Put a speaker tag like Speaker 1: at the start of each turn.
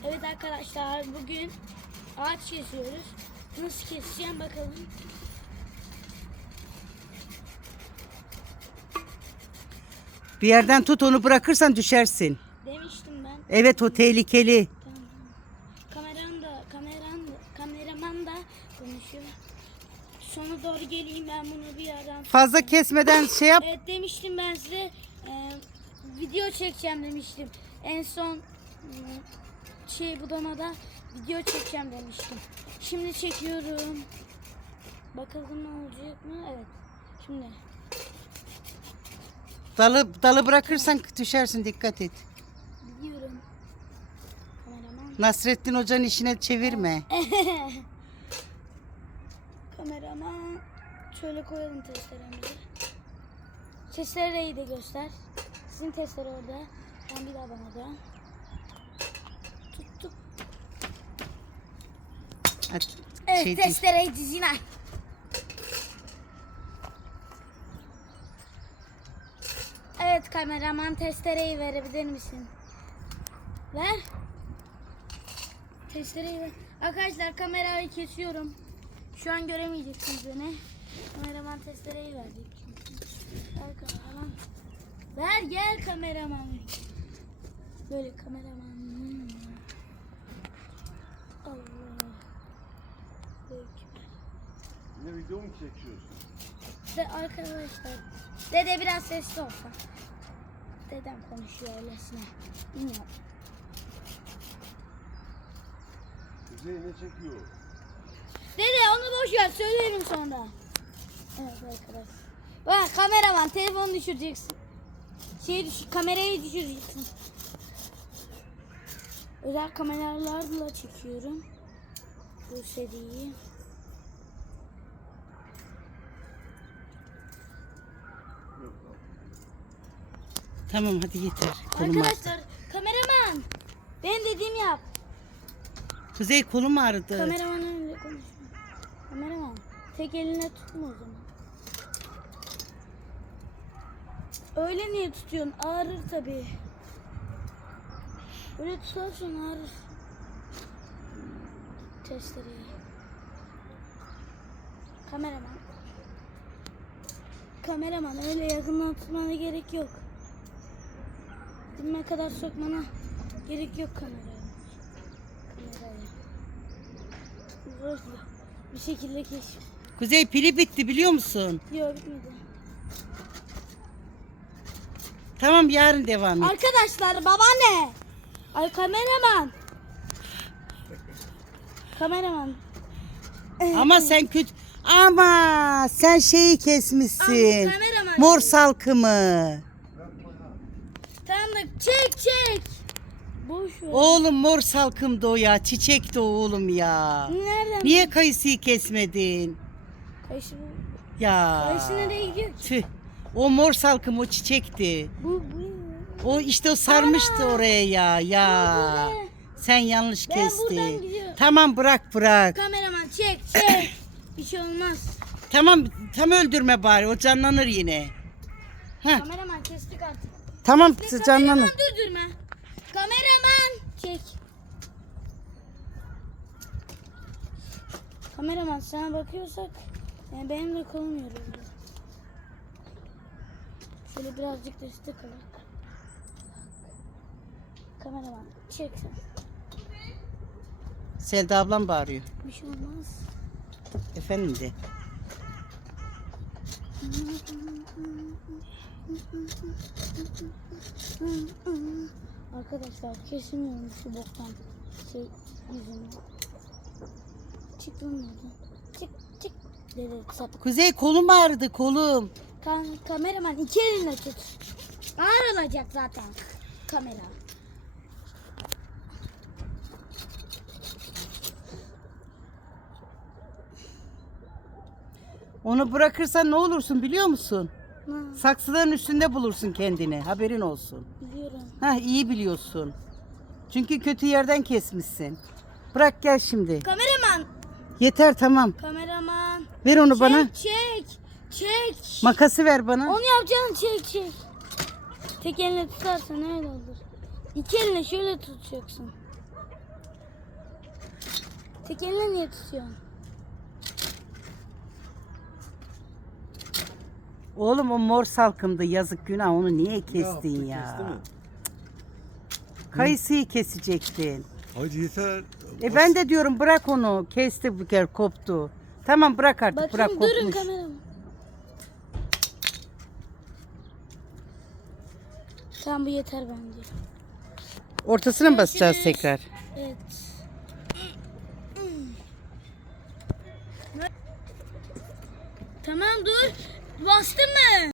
Speaker 1: Evet arkadaşlar, bugün ağaç kesiyoruz. Nasıl keseceğim bakalım.
Speaker 2: Bir yerden tut, onu bırakırsan düşersin.
Speaker 1: Demiştim ben.
Speaker 2: Evet, o tehlikeli.
Speaker 1: Tamam. Kameraman da konuşuyor. Sona doğru geleyim, ben bunu bir yerden.
Speaker 2: Fazla kesmeden şey yap.
Speaker 1: Evet, demiştim ben size. Video çekeceğim demiştim. En son budamada video çekeceğim demiştim. Şimdi çekiyorum. Bakalım ne olacak mı? Evet. Şimdi.
Speaker 2: Dalı bırakırsan düşersin, dikkat et.
Speaker 1: Biliyorum. Kameraman.
Speaker 2: Nasrettin Hoca'nın işine çevirme.
Speaker 1: Kameraman. Şöyle koyalım testeremizi. Testereyi de göster. Sizin testere orada. Ben bir daha bana da. Tuttuk. Evet,
Speaker 2: Şey
Speaker 1: testereyi dizine. Evet kameraman, testereyi verebilir misin? Ver. Testereyi ver. Arkadaşlar kamerayı kesiyorum. Şu an göremeyeceksiniz beni. Kameraman testereyi verdik. Ver kameraman. Ver, gel kameraman. Böyle kameraman. Allah.
Speaker 3: Yine video mu çekiyorsun?
Speaker 1: İşte arkadaşlar. Dede biraz sesli olsa. Dedem konuşuyor öylesine. Bilmiyorum.
Speaker 3: Kuzey ne çekiyor?
Speaker 1: Dede onu boş ver, söylerim sonra. Evet arkadaşlar. Bak kameraman, telefonu düşüreceksin. Kamerayı düşüreceksin. Özel kameralarla çekiyorum bu seriyi.
Speaker 2: Tamam, hadi yeter. Kolum ağrıdı.
Speaker 1: Arkadaşlar kameraman, benim dediğimi yap.
Speaker 2: Kuzey, kolum ağrıdı.
Speaker 1: Kameraman öyle konuşuyor. Kameraman, tek eline tutma o zaman. Öyle niye tutuyorsun? Ağrır tabii. Öyle tutarsan ağrır. Testereyi. Kameraman. Kameraman, öyle yakından tutmana gerek yok. Dibime kadar sokmana gerek yok kameraya. Kamerayı. Bir şekilde keşif.
Speaker 2: Kuzey, pili bitti biliyor musun?
Speaker 1: Yok, bitmedi.
Speaker 2: Tamam, yarın devam et.
Speaker 1: Arkadaşlar, babaanne. Ay kameraman. Kameraman.
Speaker 2: Ama sen kötü... Ama sen şeyi kesmişsin.
Speaker 1: Ama kameraman.
Speaker 2: Mor salkımı.
Speaker 1: Tamam da çek. Boş ver.
Speaker 2: Oğlum, mor salkımdı o ya. Çiçekti o oğlum ya.
Speaker 1: Nereden?
Speaker 2: Niye kayısıyı kesmedin?
Speaker 1: Kayışı bu.
Speaker 2: Ya.
Speaker 1: Kayışı nereye gidiyor ki?
Speaker 2: Tüh. O mor salkım, o çiçekti.
Speaker 1: Bu.
Speaker 2: O işte o sarmıştı
Speaker 1: Ana.
Speaker 2: oraya ya. Ya.
Speaker 1: Bu ne?
Speaker 2: Sen yanlış
Speaker 1: Ben buradan
Speaker 2: kestin.
Speaker 1: gidiyorum.
Speaker 2: Tamam, bırak.
Speaker 1: Kameraman çek. Bir şey olmaz.
Speaker 2: Tamam, tam öldürme bari. O canlanır yine. Heh.
Speaker 1: Kameraman kestik artık.
Speaker 2: Tamam,
Speaker 1: Kameraman
Speaker 2: canlanır.
Speaker 1: durdurma. Kameraman çek. Kameraman, sana bakıyorsak yani benim de kolum yoruldu. Şöyle birazcık destek al. Kameraman çek sen.
Speaker 2: Selda ablam bağırıyor.
Speaker 1: Bir şey olmaz.
Speaker 2: Efendim de.
Speaker 1: Arkadaşlar kesmiyorum şu boktan yüzünü. Çık lan oradan. Çık. Dede sap.
Speaker 2: Kuzey, kolum ağrıdı, kolum.
Speaker 1: Kameraman iki elinle tut. Ağır olacak zaten kamera.
Speaker 2: Onu bırakırsan ne olursun biliyor musun?
Speaker 1: Ha,
Speaker 2: Saksıların üstünde bulursun kendini. Haberin olsun.
Speaker 1: biliyorum.
Speaker 2: Ha, iyi biliyorsun. Çünkü kötü yerden kesmişsin. Bırak, gel şimdi.
Speaker 1: Kameraman.
Speaker 2: Yeter, tamam.
Speaker 1: Kameraman.
Speaker 2: Ver onu bana.
Speaker 1: Çek.
Speaker 2: Makası ver bana.
Speaker 1: Onu yapacaksın, çek. Tek eline tutarsan öyle olur. İki eline şöyle tutacaksın. Tek elinle niye tutuyorsun?
Speaker 2: Oğlum o mor salkımdı, yazık günah, onu niye kestin
Speaker 3: Yaptı,
Speaker 2: ya?
Speaker 3: kesti mi?
Speaker 2: Kayısıyı kesecektin.
Speaker 3: Hadi yeter.
Speaker 2: Ben de diyorum bırak onu, kesti bir kere, koptu. Tamam bırak artık, bırak,
Speaker 1: Bakayım durun
Speaker 2: kopmuş.
Speaker 1: kameram. Tamam bu yeter bence.
Speaker 2: Ortasına mı basacağız
Speaker 1: Görüşürüz.
Speaker 2: tekrar?
Speaker 1: Evet. Tamam dur. Bastın mı?